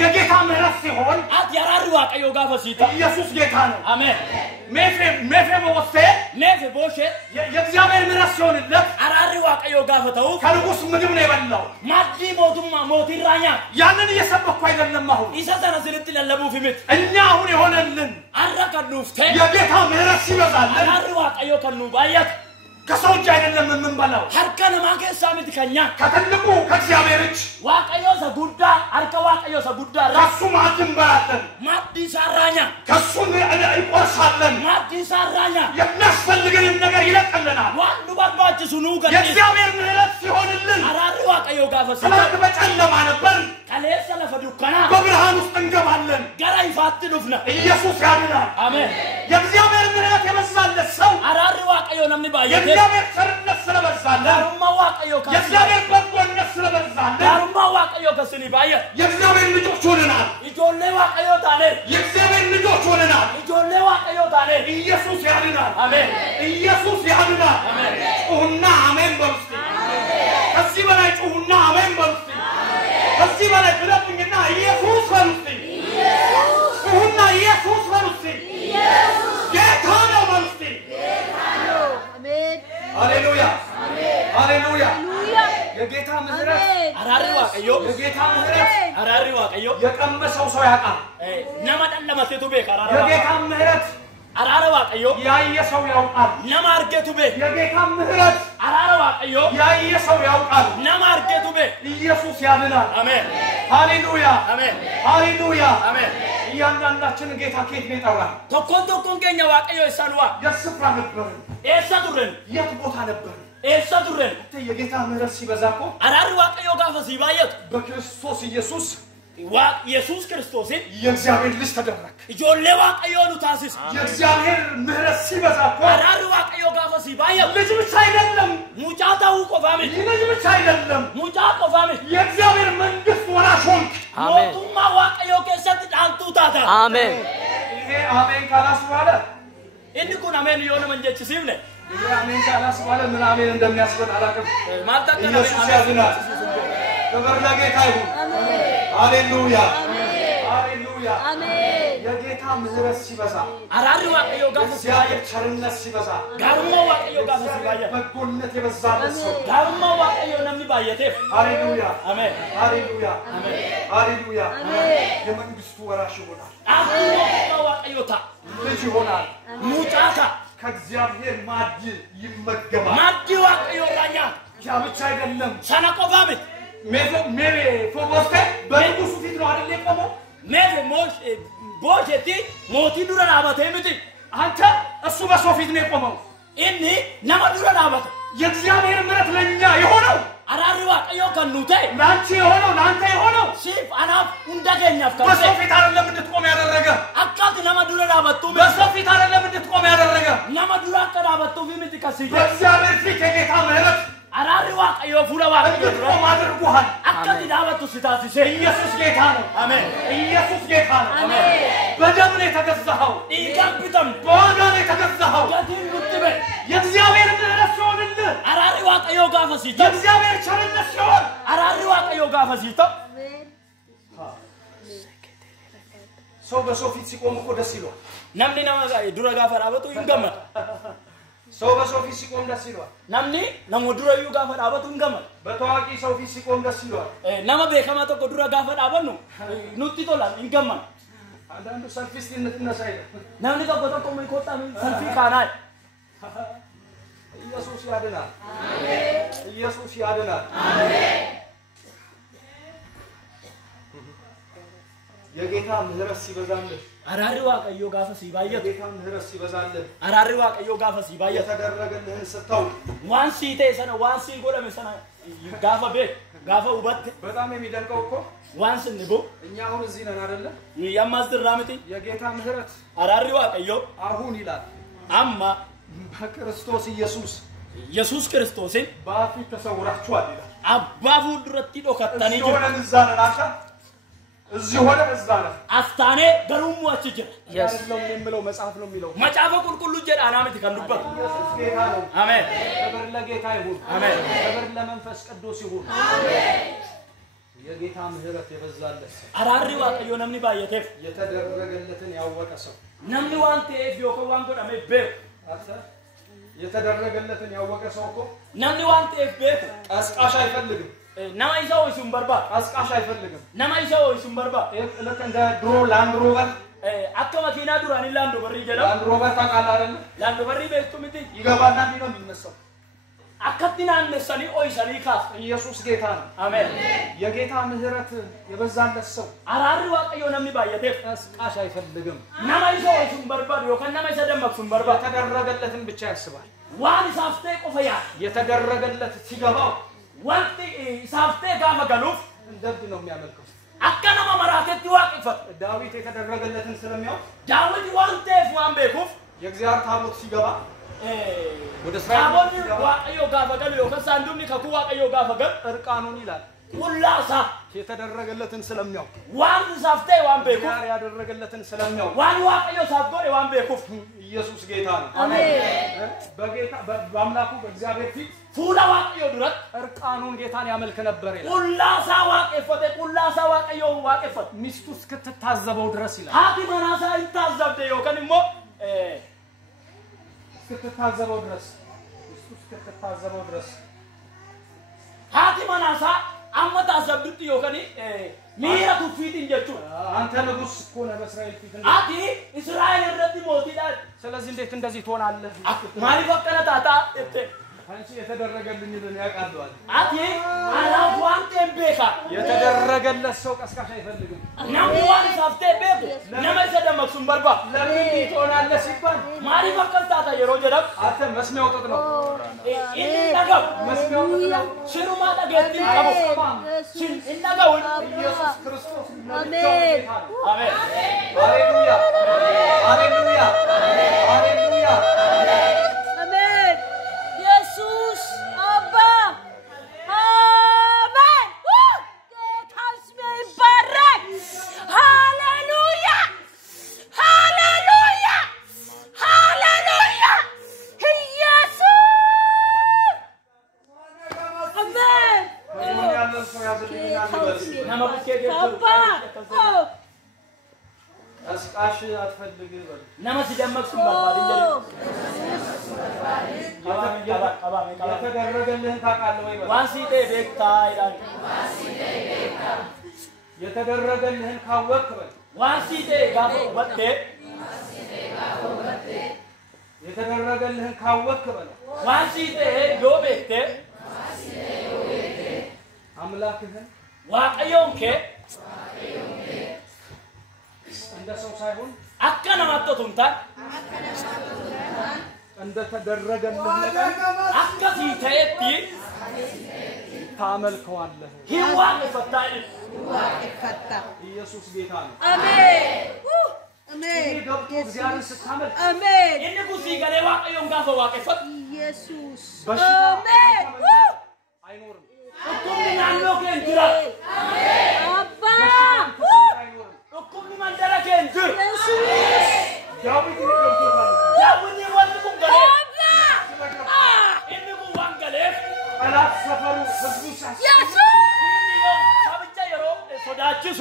የጌታ ምህረት ሲሆን አት ያራሪ ዋቀዮ ጋፈሲታ ኢየሱስ ጌታ ነው አሜን ሜፍቦሴ የእግዚአብሔር ምህረት ሲሆንለት አራሪ ዋቀዮ ጋፈተው ከንጉስ ምግብ ነው የበላው ማዲ ሞቱማ ሞቲራኛ ያንን እየሰበኩ አይደለም አሁን ኢሳሰና ዝልት ለለቡ ፍምት እኛ አሁን የሆነልን አረከዱፍቴ የጌታ ምህረት ሲበዛልን አራሪ ዋቀዮ ከኑ ባየት ከሰው እጅ አይደለም የምንበላው ሐርከነ ማከሳምት ከኛ ከትልቁ ከእግዚአብሔር እጅ ዋቀዮ ሰጉዳ አርከ ዋቀዮ ሰጉዳ ራሱ ማድን በላለን ማዲ ሳራኛ ከሱ እንቆርሳለን ማዲ ሳራኛ የሚያስፈልገንን ነገር ይለቀልናል ዋንዱ ባርባጭ ሱኑ ገ የእግዚአብሔር ምህረት ሲሆንልን አራሪ ዋቀዮ ጋፈሲ ሰላም በጨለማ ነበር ከሌሰ ለፈዱከና በብርሃን ውስጥ እንገባለን ገራ ይፋት ዱፍና ኢየሱስ ያድናል አሜን የእግዚአብሔር ምህረት የበዛለት ሰው አራሪ ዋቀዮ ነምኒ ባየቴ የእግዚአብሔር ቸርነት ስለበዛለት ዳሩማ ዋቀዮ ከ የእግዚአብሔር በጎነት ስለበዛለት ዳሩማ ዋቀዮ ከስኒ ባየ የእግዚአብሔር ልጆች ሆነናል ኢጆሌ ዋቀዮ ታኔ የእግዚአብሔር ልጆች ሆነናል ኢጆሌ ዋቀዮ ታኔ ኢየሱስ ያድናል አሜን ኢየሱስ ያድናል አሜን ጩሁና አሜን በሉስቲ ከዚህ በላይ ጩሁና አሜን በሉስቲ ከዚህ በላይ ብለብኝና ኢየሱስ በሉስቲ ኢየሱስ ጩሁና ኢየሱስ በሉስቲ ኢየሱስ ጌታ ነው በሉስቲ ጌታ ነው አሜን ሃሌሉያ አሜን ሃሌሉያ የጌታ ምህረት አራሪ ዋቀዮ የጌታ ምህረት አራሪ ዋቀዮ የቀመሰው ሰው ያውቃል ነማዳን ለማቴቱ ቤክ አራራ የጌታ ምህረት አራራ ዋቀዮ ያየ ሰው ያውቃል ነማርገቱ ቤክ የጌታ ምህረት አራራ ዋቀዮ ያየ ሰው ያውቃል ነማርገቱ ቤክ ኢየሱስ ያድናል አሜን ሃሌሉያ አሜን ሃሌሉያ አሜን እያንዳንዳችን ጌታ ከየት ነው የጠራን ተኮንቶኮን ገኛ ዋቀዮ ይሳልዋ የስፍራ ነበርን ኤሰዱረን የት ቦታ ነበርን ኤሰዱረን የጌታ ምህረት ሲበዛ እኮ አራሪ ዋቀዮ ጋፈሲ ባየት በክርስቶስ ኢየሱስ ኢየሱስ ክርስቶስ የእግዚአብሔር ልጅ ተደረክ ኢጆሌ ዋቀዮ ሉታሲስ የእግዚአብሔር ምህረት ሲበዛ እኮ አራሪ ዋቀዮ ጋፈሲ ባየት ልጅ ብቻ አይደለም ሙጫታው ቆፋሚ ልጅ ብቻ አይደለም ሙጫ ቆፋሚ የእግዚአብሔር መንግስት ወራሽ ሆንክ ሞቱማ ዋቀዮ ከሰት ዳንቱ ታታ አሜን ይሄ አሜን ካላስ በኋላ እንኩን አሜን የሆነ መንጀች ሲብነ ይሄ አሜን ካላስ በኋላ ምን አሜን እንደሚያስበል አላውቅም ማልታከና ኢየሱስ ያድናል ክብር ለጌታ ይሁን ሃሌሉያ ሃሌሉያ አሜን የጌታ ምህረት ሲበዛ አራሪ ዋቀዮ ጋፈሲ የእግዚአብሔር ቸርነት ሲበዛ ጋሩማ ዋቀዮ ጋፈሲ ባየ በጎነት የበዛለት ሰው ጋሩማ ዋቀዮ ነምኒ ባየቴ ሃሌሉያ አሜን ሃሌሉያ አሜን ሃሌሉያ የመንግስቱ ወራሽ ይሆናል አሁን ዋቀዮታ ልጅ ይሆናል ሙጫታ ከእግዚአብሔር ማዕድ ይመገባል ማዲ ዋቀዮ ራኛ ያ ብቻ አይደለም ሰነቆፋሚ ሜሬ ፎቦስቴ በንጉሱ ፊት ነው አይደል የቆመው ሜቭ ሞሽ ቦጀቲ ሞቲ ዱራ አባቴ ምቲ አንተ እሱ በሰው ፊት ነው የቆመው እኒ ነማ ዱራ አባቴ የእግዚአብሔር ምህረት ለኛ የሆነው አራሪ ዋቀዮ ከኑቴ ላንቺ የሆነው ላንተ የሆነው ሲፍ አናፍ እንደገኛፍ በሰው ፊት አይደለም እንድትቆም ያደረገ አቃት ነማ ዱራ አባቱ በሰው ፊት አይደለም እንድትቆም ያደረገ ነማ ዱራ አባቱ ቢምቲ ከሲጀ በእግዚአብሔር ፊት የጌታ ምህረት አራሪ ዋቀዮ ፉላ ዋቀዮ እንድትቆም አድርጎሃል አቃት ዳባቱ ሲታሲሴ ኢየሱስ ጌታ ነው አሜን ኢየሱስ ጌታ ነው አሜን በደም ነው የተገዛኸው ኢጋብተም በዋጋ ነው የተገዛኸው ገቲን ጉትበ የእግዚአብሔር ምህረት ሲሆንልህ አራሪ ዋቀዮ ጋፈሲተ የእግዚአብሔር ቸርነት ሲሆን አራሪ ዋቀዮ ጋፈሲተ ሰው በሰው ፊት ሲቆም እኮ ደስ ይለዋል ነምኒ ነማ ዱራ ጋፈር አበቱ ይንገማ ሰው በሰው ፊት ሲቆም ደስ ይለዋል ነምኒ ነሞ ዱራ ዩ ጋፈር አበቱ ይንገማ በታዋቂ ሰው ፊት ሲቆም ደስ ይለዋል ነማ ቤከማ ተቆ ዱራ ጋፈር አበኑ ኑቲ ቶላ ይንገማ አንዳንዱ ሰልፊስትነት ነሳይለ ነምኒ ተቆ ሚቆጣ ሰልፊ ካናይ ኢየሱስ ያድናል አሜን ኢየሱስ ያድናል አሜን የጌታ ምህረት ሲበዛልህ አራሪ ዋቀዮ ጋፈሲ ባየት የጌታ ምህረት ሲበዛልህ አራሪ ዋቀዮ ጋፈሲ ባየት የተደረገልህን ስታውቅ ዋንሲ ተሰነ ዋንሲ ጎደም ሰነ ጋፈ ቤት ጋፈ ውበት በጣም የሚደንቀው እኮ ዋንስ ንቦ እኛ አሁን እዚህ ነን አይደለ ያማዝራምቲ የጌታ ምህረት አራሪ ዋቀዮ አሁን ይላል አማ በክርስቶስ ኢየሱስ ክርስቶስን በፊት ተሰውራችኋል ይላል አባቡ ድረቲ ዶከታኒ እዚህ ሆነን እዛ ነን አካ እዚህ ሆነን እዛ ነን አፍታኔ ገሩሙ አችጅር ነው የሚለው መጽሐፍ ነው የሚለው መጫፈ ቁልቁሉ ጀዳ አናምት ከንዱበት ኢየሱስ ጌታ ነው አሜን ክብር ለጌታ ይሁን አሜን ክብር ለመንፈስ ቅዱስ ይሁን አሜን የጌታ ምህረት የበዛለት አራሪ ዋቀዮ ነምኒ ባየቴፍ የተደረገለትን ያወቀ ሰው ነምኒ ዋንቴ ቢዮኮ ዋንጎ ደሜ ቤ አታ የተደረገለትን ያወቀ ሰው እኮ ነምኒ ዋንቴ ቤ ቀስቃሽ አይፈልግም ነማይዛው እሱም በርባ ቀስቃሽ አይፈልግም ነማይዛው እሱም በርባ ለከ እንደ ድሮ ላንድ ሮቨር አከ መኪና ዱራኒ ላንድ ሮቨር ይጀለው ላንድ ሮቨር ታውቃለህ አይደል ላንድ ሮቨር ቤቱ ምት ይገባና ነው የሚነሳው አከቲና አንሰኒ ኦይሰኒ ካስ ኢየሱስ ጌታ ነው አሜን የጌታ ምህረት የበዛለት ሰው አራሪ ዋቀዮ ነምኒ ባየቴፍ ቀስቃሽ አይፈልግም ነማይዛው እሱም በርባ ዮከና ማይሰደመክሱም በርባ የተደረገለትን ብቻ ያስባል ዋን ሳፍቴ ቆፈያ የተደረገለት ሲገባው ዋንቴ ሳፍቴ ጋፈገሉፍ እንደብ ነው የሚያመልከው አከናማ መራከት ዋቅፈት ዳዊት የተደረገለትን ስለሚያውቅ ዳዊት ዋንቴ ዋን ቤኩፍ የእግዚአብሔር ታቦት ሲገባ ወደ ታቦት ዋቀዮ ጋፈገሉ ከሳንዱኒ ከኩ ዋቀዮ ጋፈገል እርቃኑን ይላል ሁላሳ የተደረገለትን ስለሚያውቅ ዋን ሳፍቴ ዋን ቤኩፍ ጋር ያደረገለትን ስለሚያውቅ ዋን ዋቀዮ ሳፍጎር ዋን ቤኩፍ ኢየሱስ ጌታ ነው አሜን በጌታ በአምላኩ በእግዚአብሔር ፊት ፉላ ዋቀዮ ድረት እርቃኑን ጌታን ያመልክ ነበር ይላል ሁላሳ ዋቀፈተ ሁላሳ ዋቀዮ ዋቀፈት ሚስቱ እስክትታዘበው ድረስ ይላል ሃቲ መናሳ ይታዘብደ ዮከንሞ እስክትታዘበው ድረስ ሚስቱ እስክትታዘበው ድረስ ሃቲ መናሳ አመታ ሰብት ዮከኒ ሚራቱ ፊት እንጀቹ አንተ ንጉስ እኮ ነህ በእስራኤል ፊት አቲ እስራኤል ረዲ ሞቲዳ ስለዚህ እንዴት እንደዚህ ትሆናለህ ማሪ ፈቀነታታ እቴ አንቺ የተደረገልኝ ልን ያቃለዋል አቲ አላዋን ቴምቤካ የተደረገለት ሰው ቀስቃሽ አይፈልግም ናሙዋን ሳፍቴ ቤብ ነመሰደ መክሱም በርባ ለምን ትሆናለህ ሲባል ማሪ ፈቀንታታ የሮጀዳብ አንተ መስሚያው ጥጥ ነው እንደጋው መስሚያው ጥጥ ነው ሽሩማ ደገቲ ቀቦ ሽን እንደጋው ኢየሱስ ክርስቶስ አሜን አሜን ሃሌሉያ ሃሌሉያ ሃሌሉያ አሜን ኢየሱስ አባ አሜን ጌታስ ይባረክ ሃሌሉያ ሃሌሉያ ሃሌሉያ ኢየሱስ አሜን ምን ያለ ሰው ያዝልኛል ይበል ነመብኬ አባ ቀስቃሽ አትፈልግ ይበል ነመሲ ደመክሱም በርባ ድንጀሪ የተደረገልህን ታውቃለህ ወይ በል ዋንሲቴ ቤክታ ይላል የተደረገልህን ካወቅክ በል ዋንሲቴ ጋፎ ወጤ የተደረገልህን ካወቅክ በል ዋንሲቴ ዮቤቴ አምላክህን ዋቀዮንኬ እንደ ሰው ሳይሆን አከናማቶቱንታ እንደተደረገልህ ነገር አከፊቴቲ ታመልከዋለህ ሂዋን ፈታይ ፈታ ኢየሱስ ጌታ ነው አሜን ይሄ አሜን ገብቶ እግዚአብሔርን ስታመልክ አሜን ኢንጉሲ ገሌ ዋቀዮን ጋፎ ዋቀፈት ኢየሱስ በሽታ አሜን አይኖርም እኩምኒ ናኖ ኬንጅራ አባ አይኖርም እኩምኒ መንደረ ኬንጅር ኢየሱስ ዳዊት ይገብቶታል ዳዊት ወንድሙን ገሌ አባ ኢንጉ ዋን ገሌ ጠላት ሰፈሩ ህዝቡ ሲያስ ኢየሱስ ሳብቻ የሮ ሶዳችሱ